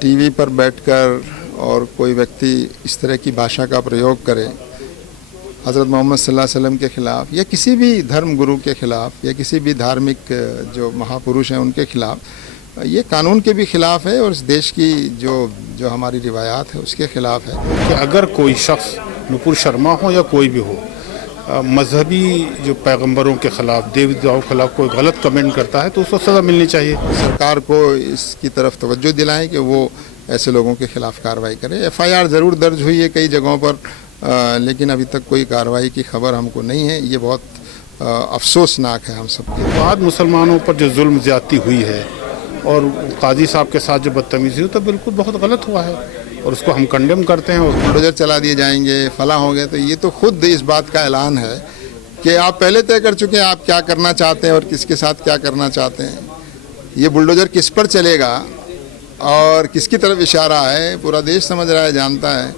TV पर बैठकर और कोई व्यक्ति इस तरह की भाषा का प्रयोग करे हज़रत मोहम्मद सल्लल्लाहु अलैहि वसल्लम के ख़िलाफ़ या किसी भी धर्म गुरु के ख़िलाफ़ या किसी भी धार्मिक जो महापुरुष हैं उनके ख़िलाफ़, ये कानून के भी ख़िलाफ़ है और इस देश की जो हमारी रिवायात है उसके ख़िलाफ़ है। कि अगर कोई शख्स नुपुर शर्मा हो या कोई भी हो, मजहबी जो पैगंबरों के ख़िलाफ़, देवी देवताओं के ख़िलाफ़ कोई गलत कमेंट करता है तो उसको सज़ा मिलनी चाहिए। सरकार को इसकी तरफ तवज्जो दिलाएं कि वो ऐसे लोगों के ख़िलाफ़ कार्रवाई करे। FIR ज़रूर दर्ज हुई है कई जगहों पर, लेकिन अभी तक कोई कार्रवाई की खबर हमको नहीं है। ये बहुत अफसोसनाक है हम सब के। बाद मुसलमानों पर जो जुल्म ज़्यादती हुई है और काजी साहब के साथ जो बदतमीज़ी हुई तो बिल्कुल बहुत गलत हुआ है और उसको हम कंडेम करते हैं। और बुलडोजर चला दिए जाएंगे, फला हो गए, तो ये तो खुद इस बात का ऐलान है कि आप पहले तय कर चुके हैं आप क्या करना चाहते हैं और किसके साथ क्या करना चाहते हैं। ये बुलडोजर किस पर चलेगा और किसकी तरफ इशारा है पूरा देश समझ रहा है, जानता है।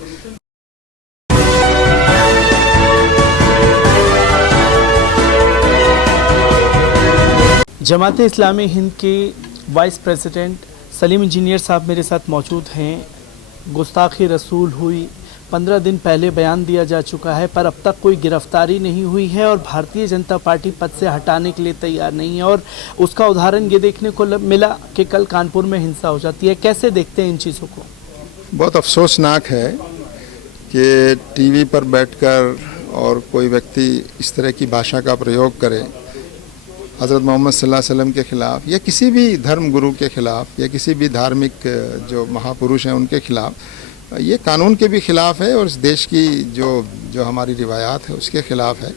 जमात इस्लामी हिंद के वाइस प्रेसिडेंट सलीम इंजीनियर साहब मेरे साथ मौजूद हैं। गुस्ताखी रसूल हुई, 15 दिन पहले बयान दिया जा चुका है, पर अब तक कोई गिरफ्तारी नहीं हुई है और भारतीय जनता पार्टी पद से हटाने के लिए तैयार नहीं है। और उसका उदाहरण ये देखने को मिला कि कल कानपुर में हिंसा हो जाती है। कैसे देखते हैं इन चीज़ों को? बहुत अफसोसनाक है कि टीवी पर बैठकर और कोई व्यक्ति इस तरह की भाषा का प्रयोग करे हज़रत मोहम्मद सल्लल्लाहु अलैहि वसल्लम के ख़िलाफ़ या किसी भी धर्म गुरु के ख़िलाफ़ या किसी भी धार्मिक जो महापुरुष हैं उनके ख़िलाफ़। ये कानून के भी ख़िलाफ़ है और इस देश की जो हमारी रिवायात है उसके ख़िलाफ़ है।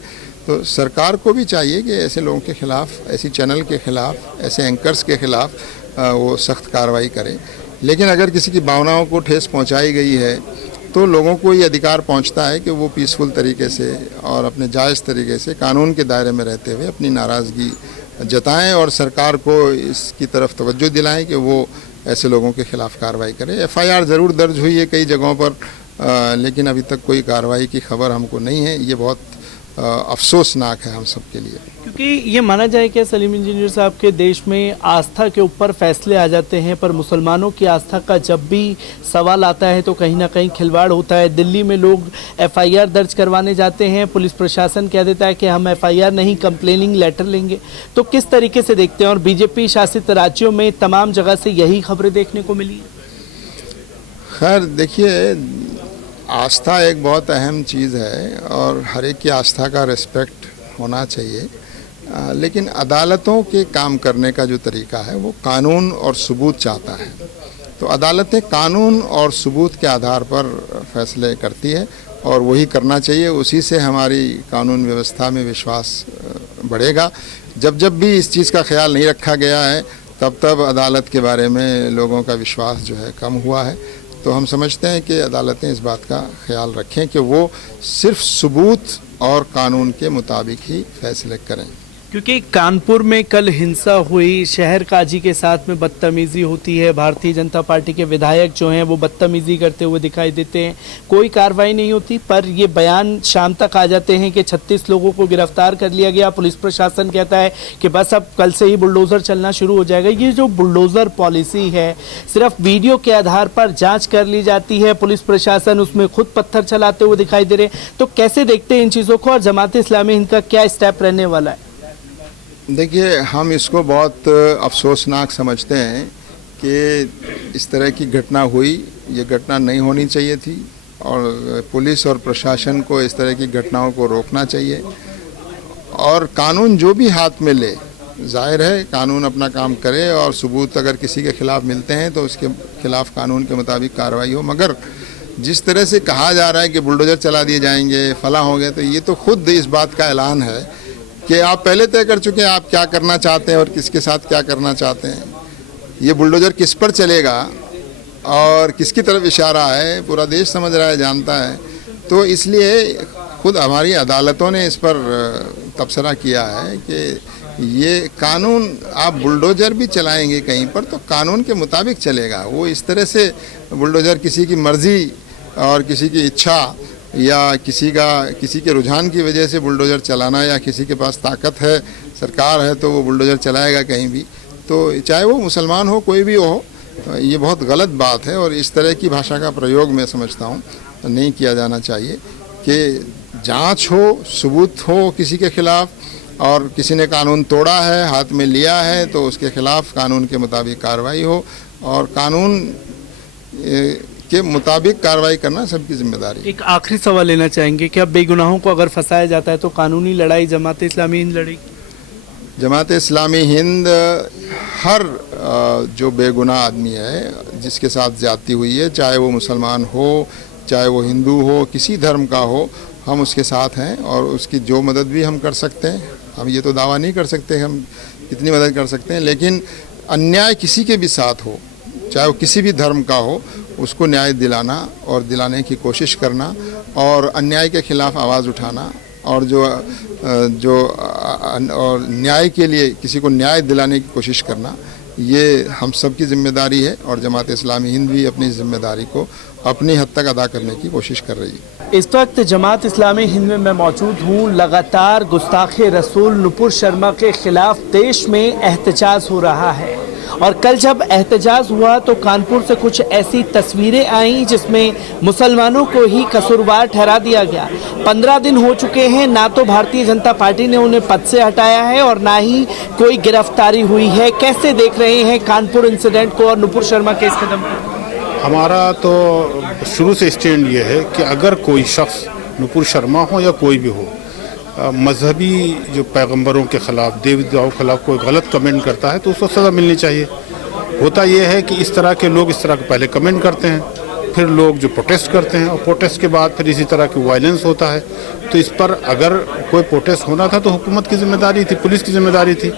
तो सरकार को भी चाहिए कि ऐसे लोगों के ख़िलाफ़, ऐसी चैनल के ख़िलाफ़, ऐसे एंकर्स के ख़िलाफ़ वो सख्त कार्रवाई करें। लेकिन अगर किसी की भावनाओं को ठेस पहुँचाई गई है तो लोगों को ये अधिकार पहुंचता है कि वो पीसफुल तरीके से और अपने जायज़ तरीके से कानून के दायरे में रहते हुए अपनी नाराज़गी जताएं और सरकार को इसकी तरफ तवज्जो दिलाएं कि वो ऐसे लोगों के ख़िलाफ़ कार्रवाई करे। FIR ज़रूर दर्ज हुई है कई जगहों पर, लेकिन अभी तक कोई कार्रवाई की खबर हमको नहीं है। ये बहुत अफसोसनाक है हम सब के लिए, क्योंकि ये माना जाए कि सलीम इंजीनियर साहब के देश में आस्था के ऊपर फैसले आ जाते हैं, पर मुसलमानों की आस्था का जब भी सवाल आता है तो कहीं ना कहीं खिलवाड़ होता है। दिल्ली में लोग FIR दर्ज करवाने जाते हैं, पुलिस प्रशासन कह देता है कि हम FIR नहीं, कंप्लेनिंग लेटर लेंगे। तो किस तरीके से देखते हैं? और BJP शासित राज्यों में तमाम जगह से यही खबरें देखने को मिली। खैर देखिए, आस्था एक बहुत अहम चीज़ है और हर एक की आस्था का रिस्पेक्ट होना चाहिए, लेकिन अदालतों के काम करने का जो तरीका है वो कानून और सबूत चाहता है। तो अदालतें कानून और सबूत के आधार पर फैसले करती है और वही करना चाहिए। उसी से हमारी कानून व्यवस्था में विश्वास बढ़ेगा। जब भी इस चीज़ का ख्याल नहीं रखा गया है तब अदालत के बारे में लोगों का विश्वास जो है कम हुआ है। तो हम समझते हैं कि अदालतें इस बात का ख्याल रखें कि वो सिर्फ सबूत और कानून के मुताबिक ही फैसले करें। क्योंकि कानपुर में कल हिंसा हुई, शहर काजी के साथ में बदतमीज़ी होती है, भारतीय जनता पार्टी के विधायक जो हैं वो बदतमीज़ी करते हुए दिखाई देते हैं, कोई कार्रवाई नहीं होती। पर ये बयान शाम तक आ जाते हैं कि 36 लोगों को गिरफ्तार कर लिया गया। पुलिस प्रशासन कहता है कि बस अब कल से ही बुलडोज़र चलना शुरू हो जाएगा। ये जो बुलडोज़र पॉलिसी है, सिर्फ वीडियो के आधार पर जाँच कर ली जाती है, पुलिस प्रशासन उसमें खुद पत्थर चलाते हुए दिखाई दे रहे हैं। तो कैसे देखते हैं इन चीज़ों को और जमात इस्लामी हिंद का क्या स्टेप रहने वाला है? देखिए, हम इसको बहुत अफसोसनाक समझते हैं कि इस तरह की घटना हुई। ये घटना नहीं होनी चाहिए थी और पुलिस और प्रशासन को इस तरह की घटनाओं को रोकना चाहिए और कानून जो भी हाथ में ले, जाहिर है कानून अपना काम करे और सबूत अगर किसी के ख़िलाफ़ मिलते हैं तो उसके ख़िलाफ़ कानून के मुताबिक कार्रवाई हो। मगर जिस तरह से कहा जा रहा है कि बुलडोज़र चला दिए जाएंगे, फला हो गए, तो ये तो खुद इस बात का ऐलान है कि आप पहले तय कर चुके हैं आप क्या करना चाहते हैं और किसके साथ क्या करना चाहते हैं। ये बुलडोज़र किस पर चलेगा और किसकी तरफ इशारा है पूरा देश समझ रहा है, जानता है। तो इसलिए खुद हमारी अदालतों ने इस पर तबसरा किया है कि ये कानून, आप बुलडोज़र भी चलाएंगे कहीं पर तो कानून के मुताबिक चलेगा। वो इस तरह से बुलडोज़र किसी की मर्ज़ी और किसी की इच्छा या किसी के रुझान की वजह से बुलडोज़र चलाना, या किसी के पास ताकत है, सरकार है तो वो बुलडोज़र चलाएगा कहीं भी। तो चाहे वो मुसलमान हो, कोई भी हो, ये बहुत गलत बात है और इस तरह की भाषा का प्रयोग मैं समझता हूँ नहीं किया जाना चाहिए कि जांच हो, सबूत हो किसी के खिलाफ और किसी ने कानून तोड़ा है, हाथ में लिया है तो उसके खिलाफ कानून के मुताबिक कार्रवाई हो और कानून के मुताबिक कार्रवाई करना सबकी जिम्मेदारी। एक आखिरी सवाल लेना चाहेंगे कि अब बेगुनाहों को अगर फंसाया जाता है तो कानूनी लड़ाई जमात इस्लामी हिंद लड़ेगी? जमात इस्लामी हिंद हर जो बेगुनाह आदमी है जिसके साथ ज्यादती हुई है, चाहे वो मुसलमान हो चाहे वो हिंदू हो, किसी धर्म का हो, हम उसके साथ हैं और उसकी जो मदद भी हम कर सकते हैं। हम ये तो दावा नहीं कर सकते हम कितनी मदद कर सकते हैं, लेकिन अन्याय किसी के भी साथ हो, चाहे वो किसी भी धर्म का हो, उसको न्याय दिलाना और दिलाने की कोशिश करना और अन्याय के खिलाफ आवाज़ उठाना और और न्याय के लिए किसी को न्याय दिलाने की कोशिश करना, ये हम सब की जिम्मेदारी है और जमात इस्लामी हिंद भी अपनी जिम्मेदारी को अपनी हद तक अदा करने की कोशिश कर रही है। इस वक्त जमात इस्लामी हिंद में मैं मौजूद हूँ। लगातार गुस्ताखे रसूल नुपुर शर्मा के खिलाफ देश में एहतजाज हो रहा है और कल जब एहतजाज हुआ तो कानपुर से कुछ ऐसी तस्वीरें आईं जिसमें मुसलमानों को ही कसूरवार ठहरा दिया गया। 15 दिन हो चुके हैं, ना तो भारतीय जनता पार्टी ने उन्हें पद से हटाया है और ना ही कोई गिरफ्तारी हुई है। कैसे देख रहे हैं कानपुर इंसिडेंट को और नुपुर शर्मा के इस कदम को? हमारा तो शुरू से स्टैंड ये है कि अगर कोई शख्स नुपुर शर्मा हो या कोई भी हो, मजहबी जो पैगंबरों के ख़िलाफ़, देवी देवताओं के ख़िलाफ़ कोई गलत कमेंट करता है तो उसको सज़ा मिलनी चाहिए। होता यह है कि इस तरह के लोग इस तरह के पहले कमेंट करते हैं, फिर लोग जो प्रोटेस्ट करते हैं और प्रोटेस्ट के बाद फिर इसी तरह की वायलेंस होता है। तो इस पर अगर कोई प्रोटेस्ट होना था तो हुकूमत की जिम्मेदारी थी, पुलिस की जिम्मेदारी थी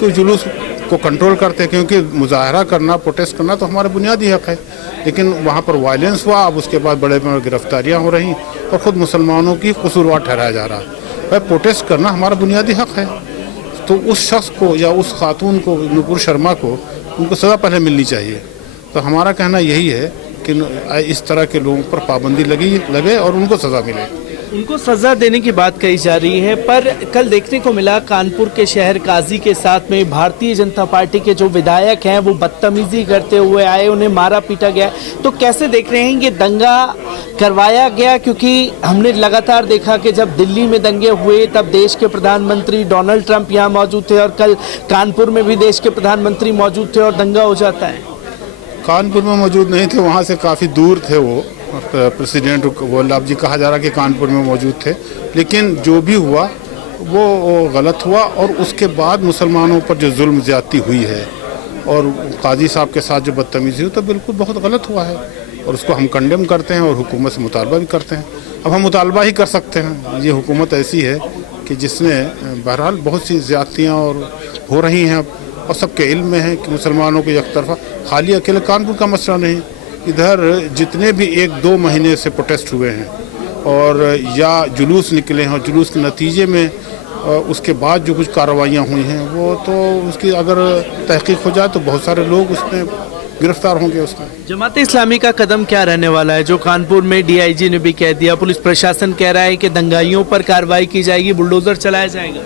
कि जुलूस को कंट्रोल करते हैं, क्योंकि मुजाहरा करना, प्रोटेस्ट करना तो हमारा बुनियादी हक़ है। लेकिन वहाँ पर वायलेंस हुआ, अब उसके बाद बड़े बड़े गिरफ्तारियाँ हो रही और ख़ुद मुसलमानों की कसूरवार ठहराया जा रहा है। भाई प्रोटेस्ट करना हमारा बुनियादी हक़ है, तो उस शख्स को या उस खातून को, नुपुर शर्मा को, उनको सज़ा पहले मिलनी चाहिए। तो हमारा कहना यही है कि इस तरह के लोगों पर पाबंदी लगे और उनको सज़ा मिले। उनको सज़ा देने की बात कही जा रही है, पर कल देखने को मिला कानपुर के शहर काजी के साथ में भारतीय जनता पार्टी के जो विधायक हैं वो बदतमीजी करते हुए आए, उन्हें मारा पीटा गया। तो कैसे देख रहे हैं ये दंगा करवाया गया? क्योंकि हमने लगातार देखा कि जब दिल्ली में दंगे हुए तब देश के प्रधानमंत्री डोनाल्ड ट्रंप यहाँ मौजूद थे और कल कानपुर में भी देश के प्रधानमंत्री मौजूद थे और दंगा हो जाता है। कानपुर में मौजूद नहीं थे, वहाँ से काफ़ी दूर थे वो। प्रेसिडेंट वल्लभ जी कहा जा रहा कि कानपुर में मौजूद थे, लेकिन जो भी हुआ वो गलत हुआ। और उसके बाद मुसलमानों पर जो जुल्म ज़्यादती हुई है और काजी साहब के साथ जो बदतमीज़ी हुई तो बिल्कुल बहुत गलत हुआ है और उसको हम कंडेम करते हैं और हुकूमत से मुतालबा भी करते हैं। अब हम मुतालबा ही कर सकते हैं, ये हुकूमत ऐसी है कि जिसने बहरहाल बहुत सी ज़्यादतियाँ और हो रही हैं और सबके इल्म में है कि मुसलमानों को एक तरफा, खाली अकेले कानपुर का मसला नहीं, इधर जितने भी 1-2 महीने से प्रोटेस्ट हुए हैं और या जुलूस निकले हैं और जुलूस के नतीजे में उसके बाद जो कुछ कार्रवाइयाँ हुई हैं वो तो उसकी अगर तहकीक हो जाए तो बहुत सारे लोग उसमें गिरफ्तार होंगे। उसमें जमात इस्लामी का कदम क्या रहने वाला है? जो कानपुर में डीआईजी ने भी कह दिया, पुलिस प्रशासन कह रहा है कि दंगाइयों पर कार्रवाई की जाएगी, बुलडोजर चलाया जाएगा।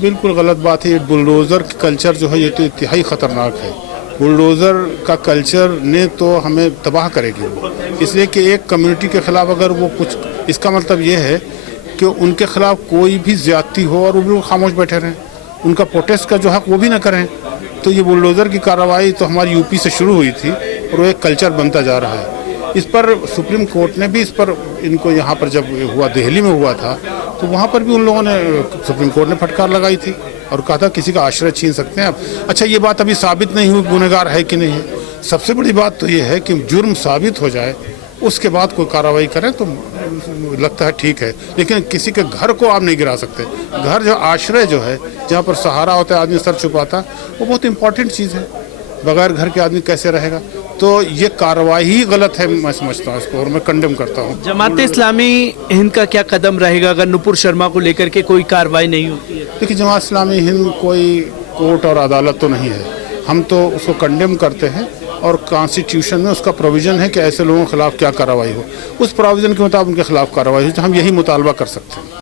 बिल्कुल गलत बात है। बुलडोज़र कल्चर जो है ये तो इंतहाई ख़तरनाक है। बुलडोज़र का कल्चर ने तो हमें तबाह करेगी, इसलिए कि एक कम्युनिटी के ख़िलाफ़ अगर वो कुछ, इसका मतलब ये है कि उनके ख़िलाफ़ कोई भी ज़्यादती हो और वो लोग खामोश बैठे रहें, उनका प्रोटेस्ट का जो हक़ वो भी ना करें। तो ये बुलडोज़र की कार्रवाई तो हमारी यूपी से शुरू हुई थी और वो एक कल्चर बनता जा रहा है। इस पर सुप्रीम कोर्ट ने भी इस पर इनको यहाँ पर जब हुआ, दिल्ली में हुआ था, तो वहाँ पर भी उन लोगों ने, सुप्रीम कोर्ट ने फटकार लगाई थी और कहा था किसी का आश्रय छीन सकते हैं आप। अच्छा, ये बात अभी साबित नहीं हुई गुनहगार है कि नहीं है। सबसे बड़ी बात तो ये है कि जुर्म साबित हो जाए उसके बाद कोई कार्रवाई करें तो लगता है ठीक है, लेकिन किसी के घर को आप नहीं गिरा सकते। घर जो आश्रय जो है, जहाँ पर सहारा होता है, आदमी सर छुपाता, वो बहुत इंपॉर्टेंट चीज़ है। बगैर घर के आदमी कैसे रहेगा? तो ये कार्रवाई ही गलत है, मैं समझता हूँ इसको और मैं कंडेम करता हूँ। जमात इस्लामी हिंद का क्या कदम रहेगा अगर नुपुर शर्मा को लेकर के कोई कार्रवाई नहीं होती है? देखिए, जमात इस्लामी हिंद कोई कोर्ट और अदालत तो नहीं है, हम तो उसको कंडेम करते हैं और कॉन्स्टिट्यूशन में उसका प्रोविज़न है कि ऐसे लोगों के खिलाफ क्या कार्रवाई हो, उस प्रोविज़न के मुताबिक उनके खिलाफ कार्रवाई हो। तो हम यही मुतालबा कर सकते हैं।